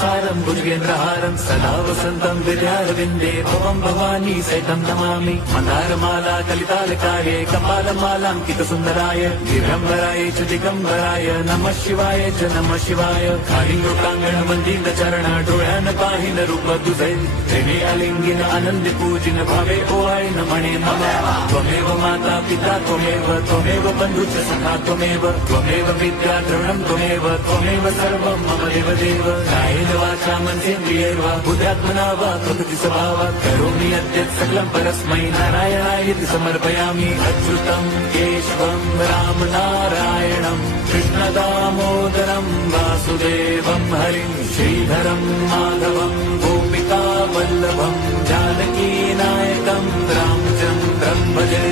सारं भुजगेन्द्रहारं सदा वसन्तं विद्यारविन्दे भवं भवानी सहितं नमामि मन्दारमाला कलितालकाये कपालमालाङ्कितसुन्दराय दिगम्बराय च दिगम्बराय नमः शिवाय च नमः शिवाय कालिङ्गोटाङ्गण वन्दित चरण डोळ्यान पाहिन रूप तुझे प्रेमे अलिंगिन आनंद पूजिन भावे ओवाळीन म्हणे मम त्वमेव माता पिता त्वमेव बन्धुश्च सखा त्वमेव विद्या द्रविणं त्वमेव सर्वं मम देव कायेन वाचा मनसेन्द्रियैर्वा बुद्ध्यात्मना वा प्रकृति स्वभावात् करोमि यद्यत् सकलं परस्मै नारायणायति समर्पयामि अच्युतं केशवं रामनारायणं कृष्णदामोदरं वासुदेवं हरिं श्रीधरं माधवं गोपिका वल्लभं जानकीनायकं रामचन्द्रं भजे